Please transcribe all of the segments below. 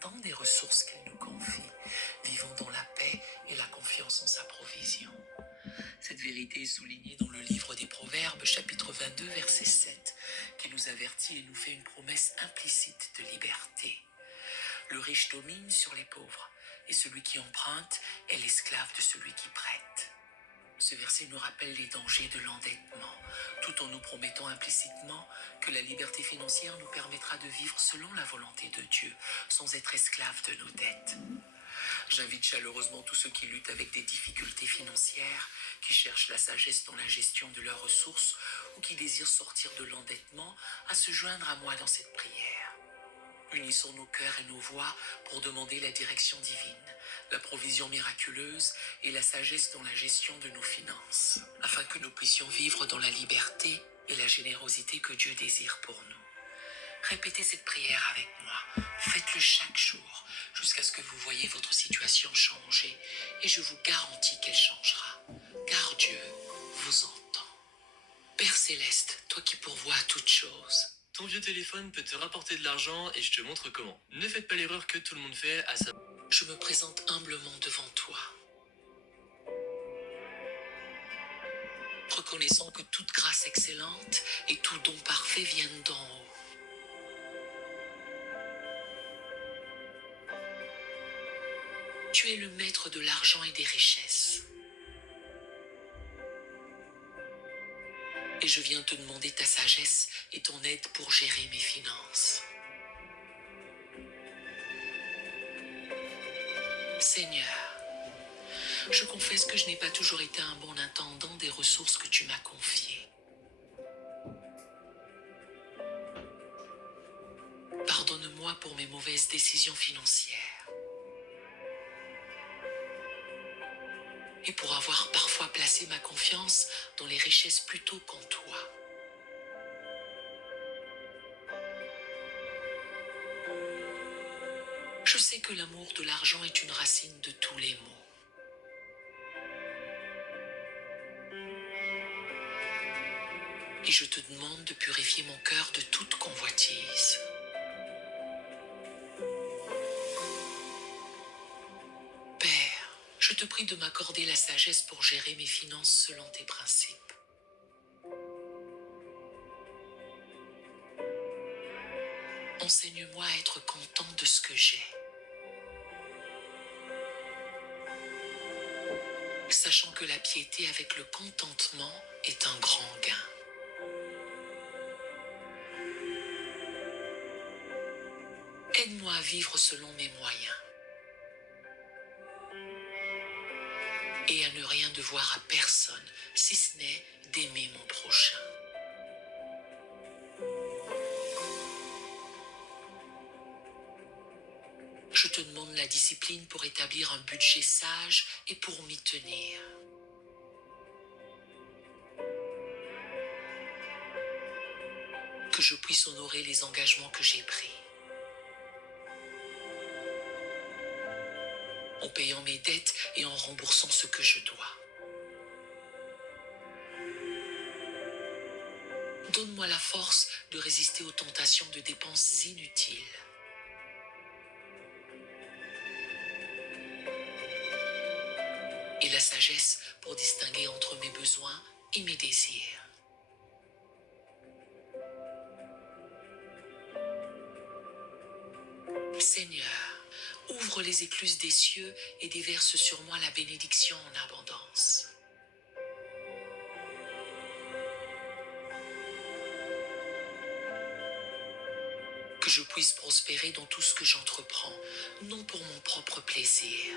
dépendants des ressources qu'il nous confie, vivant dans la paix et la confiance en sa provision. Cette vérité est soulignée dans le livre des Proverbes, chapitre 22, verset 7, qui nous avertit et nous fait une promesse implicite de liberté. Le riche domine sur les pauvres, et celui qui emprunte est l'esclave de celui qui prête. Ce verset nous rappelle les dangers de l'endettement, tout en nous promettant implicitement que la liberté financière nous permettra de vivre selon la volonté de Dieu, sans être esclaves de nos dettes. J'invite chaleureusement tous ceux qui luttent avec des difficultés financières, qui cherchent la sagesse dans la gestion de leurs ressources ou qui désirent sortir de l'endettement, à se joindre à moi dans cette prière. Unissons nos cœurs et nos voix pour demander la direction divine, la provision miraculeuse et la sagesse dans la gestion de nos finances, afin que nous puissions vivre dans la liberté et la générosité que Dieu désire pour nous. Répétez cette prière avec moi, faites-le chaque jour, jusqu'à ce que vous voyez votre situation changer, et je vous garantis qu'elle changera, car Dieu vous entend. Père Céleste, toi qui pourvois à toutes choses, Ton vieux téléphone peut te rapporter de l'argent et je te montre comment. Ne faites pas l'erreur que tout le monde fait, à savoir... je me présente humblement devant toi, reconnaissant que toute grâce excellente et tout don parfait viennent d'en haut. Tu es le maître de l'argent et des richesses. Et je viens te demander ta sagesse et ton aide pour gérer mes finances. Seigneur, je confesse que je n'ai pas toujours été un bon intendant des ressources que tu m'as confiées. Pardonne-moi pour mes mauvaises décisions financières et pour avoir parfois placé ma confiance dans les richesses plutôt qu'en toi. Je sais que l'amour de l'argent est une racine de tous les maux. Et je te demande de purifier mon cœur de toute convoitise. Père, je te prie de m'accorder la sagesse pour gérer mes finances selon tes principes. Enseigne-moi à être content de ce que j'ai, sachant que la piété avec le contentement est un grand gain. Aide-moi à vivre selon mes moyens et à ne rien devoir à personne, si ce n'est d'aimer mon prochain. Je te demande la discipline pour établir un budget sage et pour m'y tenir. Que je puisse honorer les engagements que j'ai pris, en payant mes dettes et en remboursant ce que je dois. Donne-moi la force de résister aux tentations de dépenses inutiles. Et la sagesse pour distinguer entre mes besoins et mes désirs. Seigneur, ouvre les écluses des cieux et déverse sur moi la bénédiction en abondance. Que je puisse prospérer dans tout ce que j'entreprends, non pour mon propre plaisir,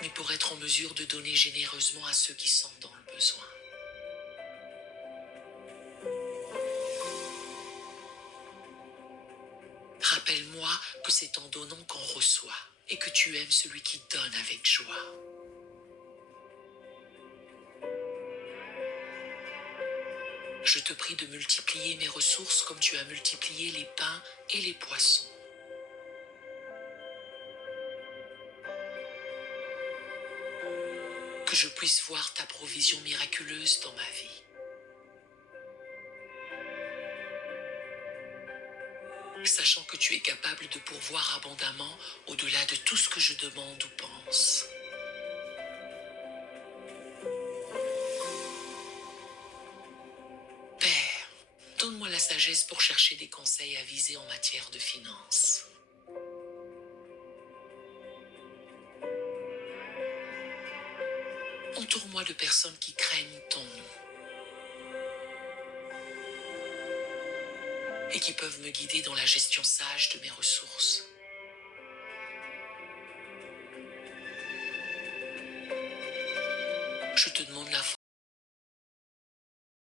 mais pour être en mesure de donner généreusement à ceux qui sont dans le besoin. Rappelle-moi que c'est en donnant qu'on reçoit et que tu aimes celui qui donne avec joie. Je te prie de multiplier mes ressources comme tu as multiplié les pains et les poissons. Que je puisse voir ta provision miraculeuse dans ma vie. sachant que tu es capable de pourvoir abondamment au-delà de tout ce que je demande ou pense. Père, donne-moi la sagesse pour chercher des conseils avisés en matière de finances. Entoure-moi de personnes qui craignent ton nom et qui peuvent me guider dans la gestion sage de mes ressources. Je te demande la